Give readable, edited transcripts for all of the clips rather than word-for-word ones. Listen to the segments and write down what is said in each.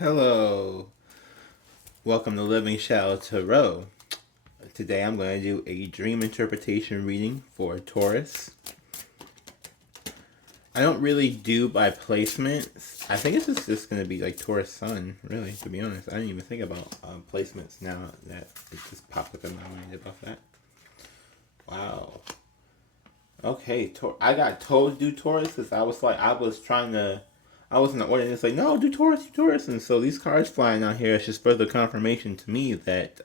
Hello, welcome to Living Shadow Tarot. Today I'm going to do a dream interpretation reading for Taurus. I don't really do by placements. I think it's just going to be like Taurus Sun, really, to be honest. I didn't even think about placements now that it just popped up in my mind about that. Wow. Okay, I got told to do Taurus because I was in the audience, it's like, no, do Taurus, do Taurus. And so these cards flying out here is just further confirmation to me that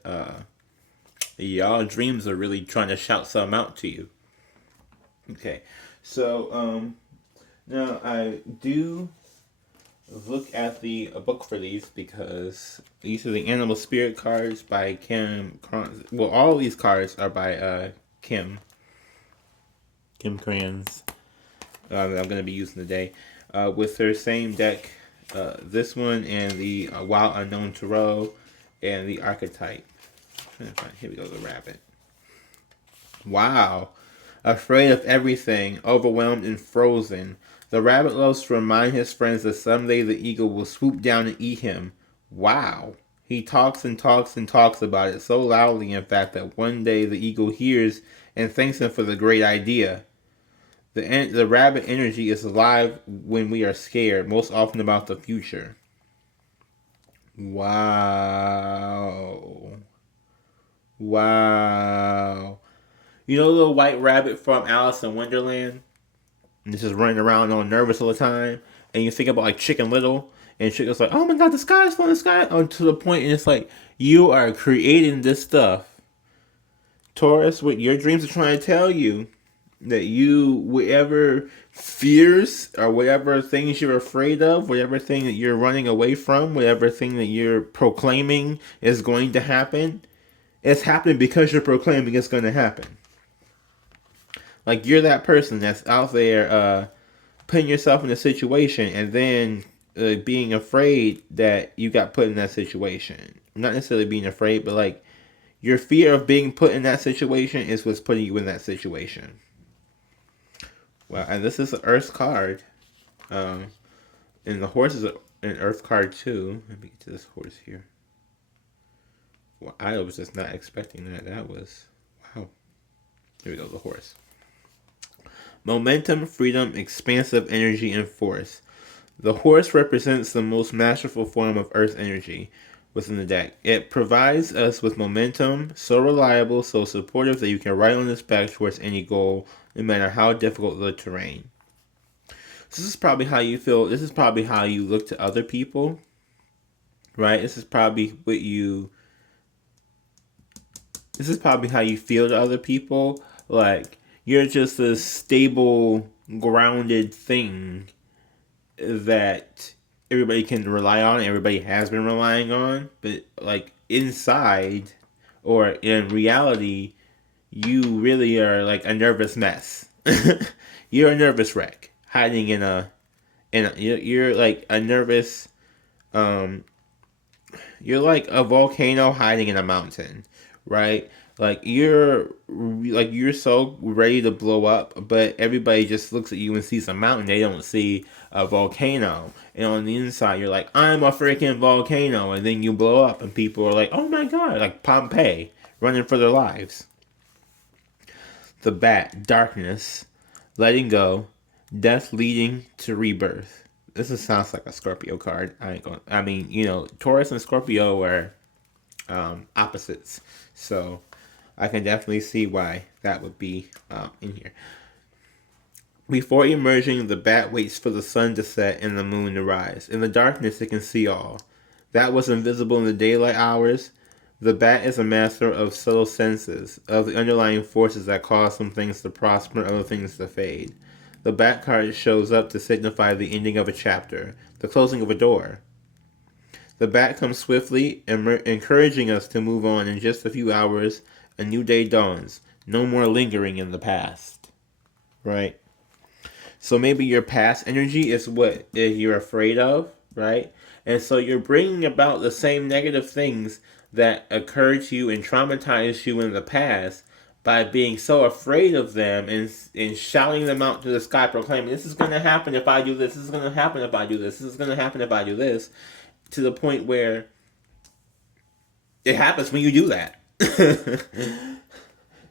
y'all dreams are really trying to shout something out to you. Okay, so now I do look at the book for these because these are the Animal Spirit cards by Kim. Well, all of these cards are by Kim Crayons. I'm going to be using today. With her same deck, this one and the Wild Unknown Tarot and the Archetype. Here we go, the rabbit. Wow. Afraid of everything, overwhelmed and frozen. The rabbit loves to remind his friends that someday the eagle will swoop down and eat him. Wow. He talks and talks and talks about it so loudly, in fact, that one day the eagle hears and thanks him for the great idea. The rabbit energy is alive when we are scared, most often about the future. Wow. Wow. You know the little white rabbit from Alice in Wonderland? And it's just running around all nervous all the time. And you think about like Chicken Little, and Chicken's like, oh my god, the sky is falling, the sky. Oh, to the point, and it's like, you are creating this stuff. Taurus, what your dreams are trying to tell you, that you, whatever fears or whatever things you're afraid of, whatever thing that you're running away from, whatever thing that you're proclaiming is going to happen, it's happening because you're proclaiming it's going to happen. Like, you're that person that's out there putting yourself in a situation and then being afraid that you got put in that situation. Not necessarily being afraid, but like, your fear of being put in that situation is what's putting you in that situation. Well, and this is an Earth card. And the horse is an Earth card too. Let me get to this horse here. Well, I was just not expecting that. That was, wow. Here we go, the horse. Momentum, freedom, expansive energy, and force. The horse represents the most masterful form of Earth energy within the deck. It provides us with momentum, so reliable, so supportive that you can ride on its back towards any goal, no matter how difficult the terrain. So this is probably how you feel. This is probably how you look to other people, right? This is probably how you feel to other people. Like, you're just a stable, grounded thing that everybody can rely on, everybody has been relying on, but like inside or in reality, you really are like a nervous mess. You're a nervous wreck hiding you're like a nervous you're like a volcano hiding in a mountain, right? Like you're so ready to blow up, but everybody just looks at you and sees a mountain. They don't see a volcano. And on the inside, you're like, I'm a freaking volcano. And then you blow up, and people are like, oh my god, like Pompeii, running for their lives. The bat, darkness, letting go, death leading to rebirth. Sounds like a Scorpio card. Taurus and Scorpio are opposites. So I can definitely see why that would be in here. Before emerging, the bat waits for the sun to set and the moon to rise. In the darkness, it can see all. That was invisible in the daylight hours. The bat is a master of subtle senses, of the underlying forces that cause some things to prosper and other things to fade. The bat card shows up to signify the ending of a chapter, the closing of a door. The bat comes swiftly, encouraging us to move on. In just a few hours, a new day dawns. No more lingering in the past. Right? So maybe your past energy is what you're afraid of, right? And so you're bringing about the same negative things that occurred to you and traumatized you in the past by being so afraid of them and shouting them out to the sky, proclaiming, this is going to happen if I do this, this is going to happen if I do this, this is going to happen if I do this, to the point where it happens when you do that.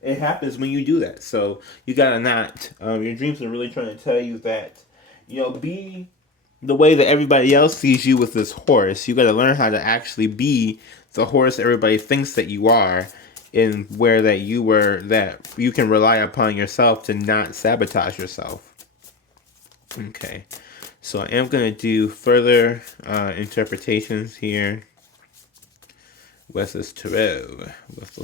It happens when you do that. So you gotta not. Your dreams are really trying to tell you that, be the way that everybody else sees you with this horse. You gotta learn how to actually be the horse everybody thinks that you are, and where that you can rely upon yourself to not sabotage yourself. Okay, so I am gonna do further interpretations here. What's this tarot? Let's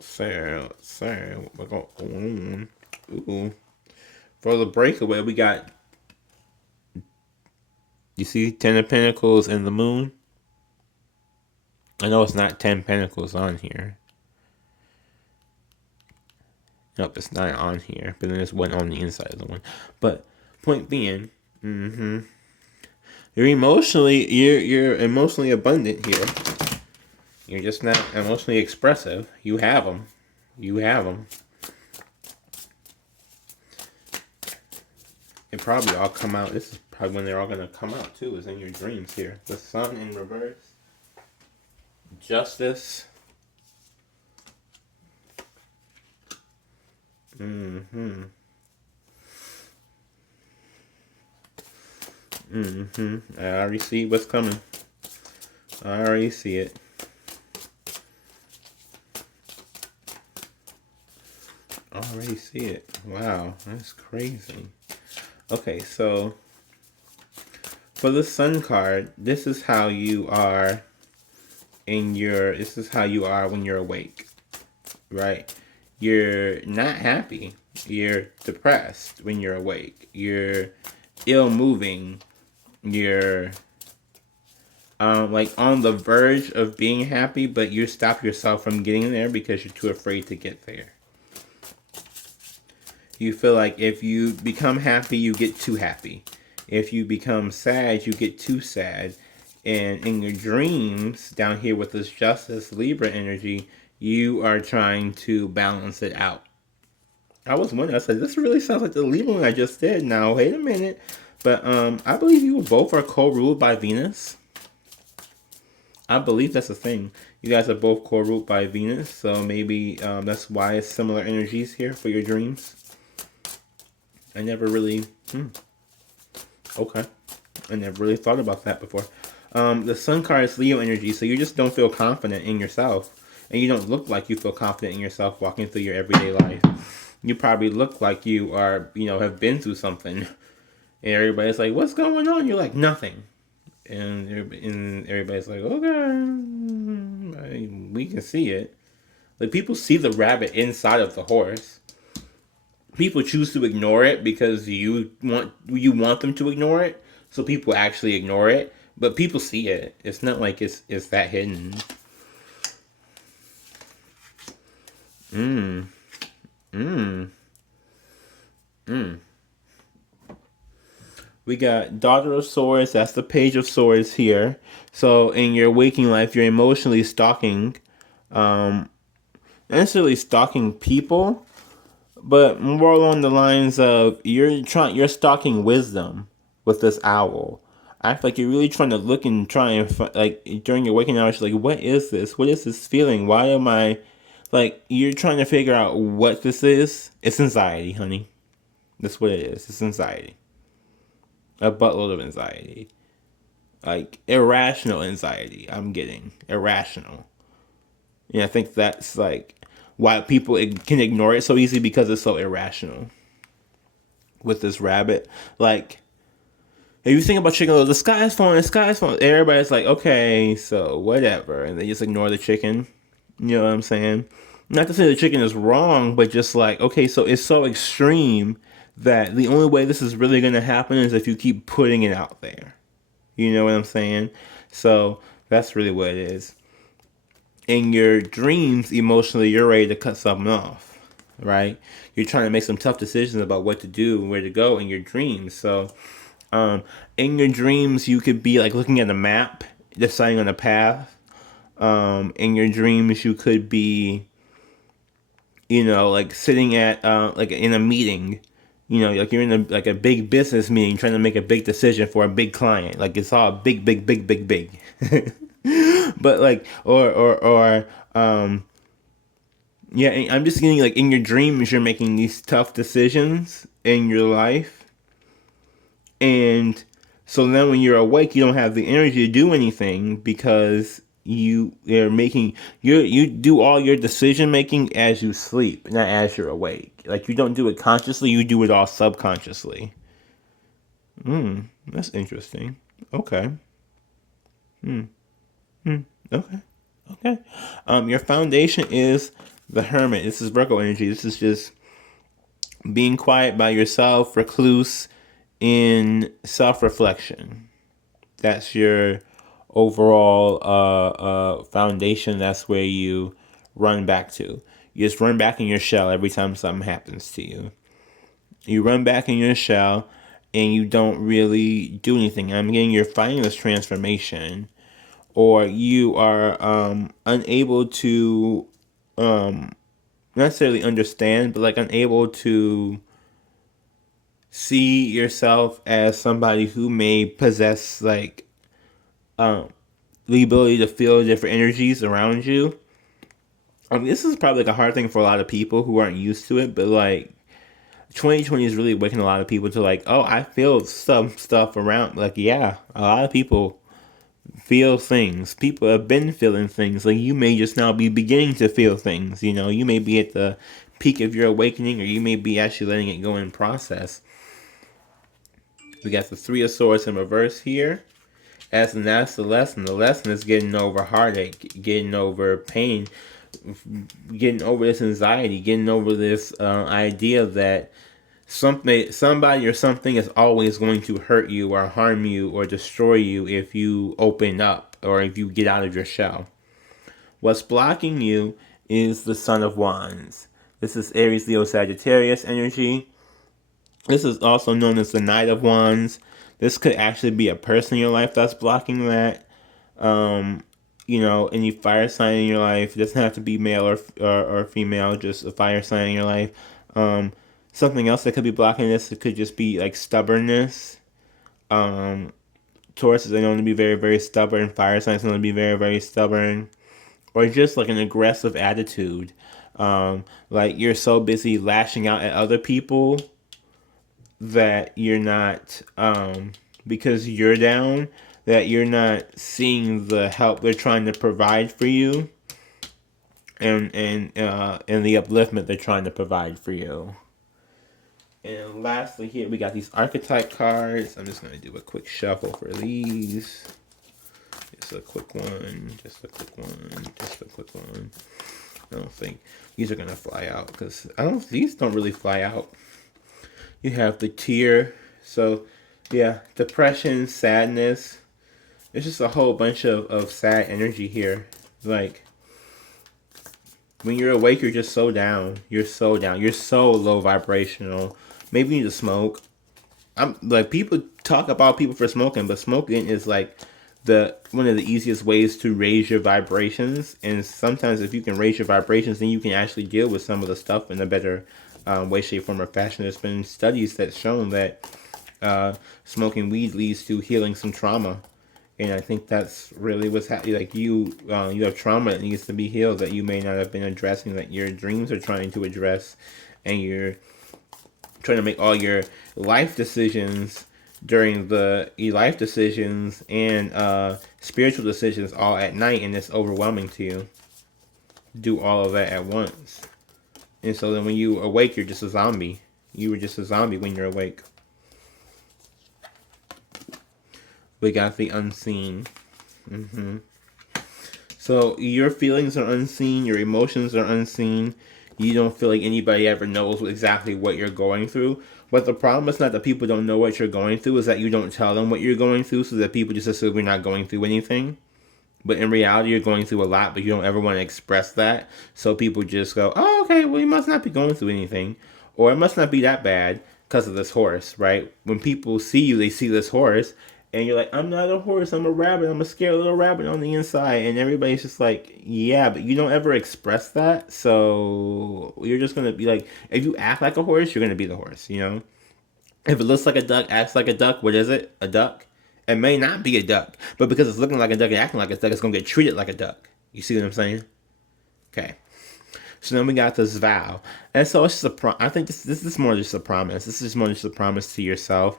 say, what going on? Ooh. For the breakaway, we got, you see 10 of Pentacles and the Moon? I know it's not 10 Pentacles on here. Nope, it's not on here. But then there's one on the inside of the one. But, point being, you're emotionally abundant here. You're just not emotionally expressive. You have them. It probably all come out. This is probably when they're all going to come out too, is in your dreams here. The Sun in reverse. Justice. I already see what's coming. I already see it. Wow, that's crazy. Okay, so for the Sun card, this is how you are when you're awake, right? You're not happy. You're depressed when you're awake. You're ill-moving. You're like on the verge of being happy, but you stop yourself from getting there because you're too afraid to get there. You feel like if you become happy, you get too happy. If you become sad, you get too sad. And in your dreams, down here with this Justice Libra energy, you are trying to balance it out. I was wondering, I said, this really sounds like the Libra one I just did. Now, wait a minute. But I believe you both are co-ruled by Venus. I believe that's a thing. You guys are both co-ruled by Venus. So maybe that's why it's similar energies here for your dreams. I never really... Okay. I never really thought about that before. The Sun card is Leo energy, so you just don't feel confident in yourself. And you don't look like you feel confident in yourself walking through your everyday life. You probably look like you are, have been through something. And everybody's like, what's going on? You're like, nothing. And everybody's like, okay, we can see it. Like, people see the rabbit inside of the horse. People choose to ignore it because you want them to ignore it. So people actually ignore it. But people see it. It's not like it's that hidden. We got Daughter of Swords. That's the Page of Swords here. So in your waking life, you're emotionally stalking, not necessarily stalking people, but more along the lines of you're stalking wisdom with this owl. I feel like you're really trying to look and try and like during your waking hours, like, what is this? What is this feeling? Why am I like? You're trying to figure out what this is. It's anxiety, honey. That's what it is. It's anxiety. A buttload of anxiety. Like irrational anxiety. I'm getting irrational. Yeah, I think that's like why people can ignore it so easy, because it's so irrational. With this rabbit, like, if you think about chicken, the sky is falling, everybody's like, okay, so whatever, and they just ignore the chicken. You know what I'm saying? Not to say the chicken is wrong, but just like, okay, so it's so extreme that the only way this is really going to happen is if you keep putting it out there. You know what I'm saying? So that's really what it is. In your dreams, emotionally, you're ready to cut something off, right? You're trying to make some tough decisions about what to do and where to go in your dreams. So in your dreams, you could be like looking at a map, deciding on a path. In your dreams, you could be, like sitting at like in a meeting, You know, like you're in a big business meeting trying to make a big decision for a big client. Like it's all big, big, big, big, big. But like, yeah, I'm just getting like in your dreams, you're making these tough decisions in your life, and so then when you're awake, you don't have the energy to do anything because you're making you do all your decision making as you sleep, not as you're awake. Like you don't do it consciously, you do it all subconsciously. That's interesting. Okay. Okay. Okay. Your foundation is the Hermit. This is Virgo energy. This is just being quiet by yourself, recluse in self reflection. That's your overall foundation. That's where you run back to. You just run back in your shell every time something happens to you. You run back in your shell and you don't really do anything. I'm getting you're fighting this transformation, or you are unable to not necessarily understand, but like unable to see yourself as somebody who may possess like um, the ability to feel different energies around you. I mean, this is probably like a hard thing for a lot of people who aren't used to it, but like 2020 is really waking a lot of people to like, oh, I feel some stuff around. Like, yeah, a lot of people feel things. People have been feeling things. Like, you may just now be beginning to feel things. You know, you may be at the peak of your awakening, or you may be actually letting it go in process. We got the Three of Swords in reverse here. And that's the lesson. The lesson is getting over heartache, getting over pain, getting over this anxiety, getting over this idea that somebody or something is always going to hurt you or harm you or destroy you if you open up or if you get out of your shell. What's blocking you is the Son of Wands. This is Aries, Leo, Sagittarius energy. This is also known as the Knight of Wands. This could actually be a person in your life that's blocking that. Um, you know, any fire sign in your life. It doesn't have to be male or female, just a fire sign in your life. Um, Something else that could be blocking this, it could just be like stubbornness. Um, Taurus is known to be very, very stubborn. Fire signs are known to be very, very stubborn. Or just like an aggressive attitude. Like you're so busy lashing out at other people that you're not, because you're down, that you're not seeing the help they're trying to provide for you, and the upliftment they're trying to provide for you. And lastly, here we got these archetype cards. I'm just gonna do a quick shuffle for these. Just a quick one. Just a quick one. Just a quick one. I don't think these are gonna fly out because I don't. These don't really fly out. You have the tear. So, yeah, depression, sadness. It's just a whole bunch of sad energy here. Like, when you're awake, you're just so down. You're so down. You're so low vibrational. Maybe you need to smoke. I'm like, people talk about people for smoking, but smoking is like the one of the easiest ways to raise your vibrations. And sometimes if you can raise your vibrations, then you can actually deal with some of the stuff in a better way, shape, form, or fashion. There's been studies that's shown that smoking weed leads to healing some trauma. And I think that's really what's happening. Like you have trauma that needs to be healed that you may not have been addressing, that your dreams are trying to address, and you're trying to make all your life decisions during the life decisions and spiritual decisions all at night, and it's overwhelming to you. Do all of that at once, and so then when you awake, you're just a zombie. You were just a zombie when you're awake. We got the unseen. So your feelings are unseen, your emotions are unseen. You don't feel like anybody ever knows exactly what you're going through. But the problem is not that people don't know what you're going through, is that you don't tell them what you're going through, so that people just assume you're not going through anything. But in reality, you're going through a lot, but you don't ever want to express that. So people just go, oh, okay, well, you must not be going through anything. Or it must not be that bad because of this horse, right? When people see you, they see this horse, and you're like, I'm not a horse, I'm a rabbit, I'm a scared little rabbit on the inside. And everybody's just like, yeah, but you don't ever express that. So you're just going to be like, if you act like a horse, you're going to be the horse, you know? If it looks like a duck, acts like a duck, what is it? A duck? It may not be a duck, but because it's looking like a duck and acting like a duck, it's going to get treated like a duck. You see what I'm saying? Okay. So then we got this vow. And so it's just I think this is more just a promise. This is more just a promise to yourself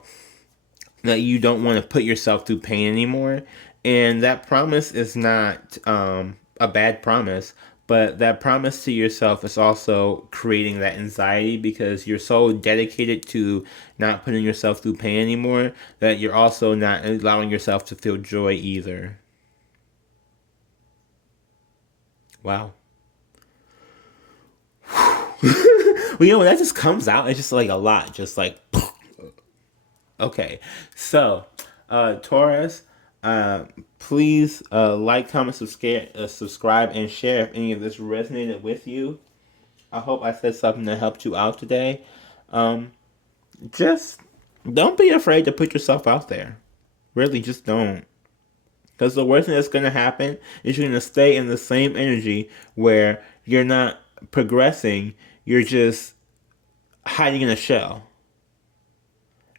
that you don't want to put yourself through pain anymore. And that promise is not a bad promise, but that promise to yourself is also creating that anxiety because you're so dedicated to not putting yourself through pain anymore that you're also not allowing yourself to feel joy either. Wow. Well, you know, when that just comes out, it's just like a lot. Just like, okay. So, Taurus, please like, comment, subscribe, and share if any of this resonated with you. I hope I said something that helped you out today. Just don't be afraid to put yourself out there. Really, just don't. Because the worst thing that's going to happen is you're going to stay in the same energy where you're not progressing, you're just hiding in a shell.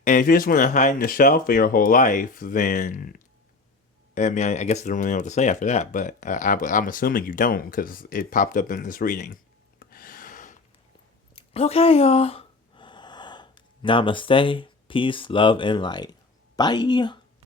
And if you just want to hide in the shell for your whole life, then I mean, I guess I don't really know what to say after that, but I'm assuming you don't because it popped up in this reading. Okay, y'all. Namaste, peace, love, and light. Bye.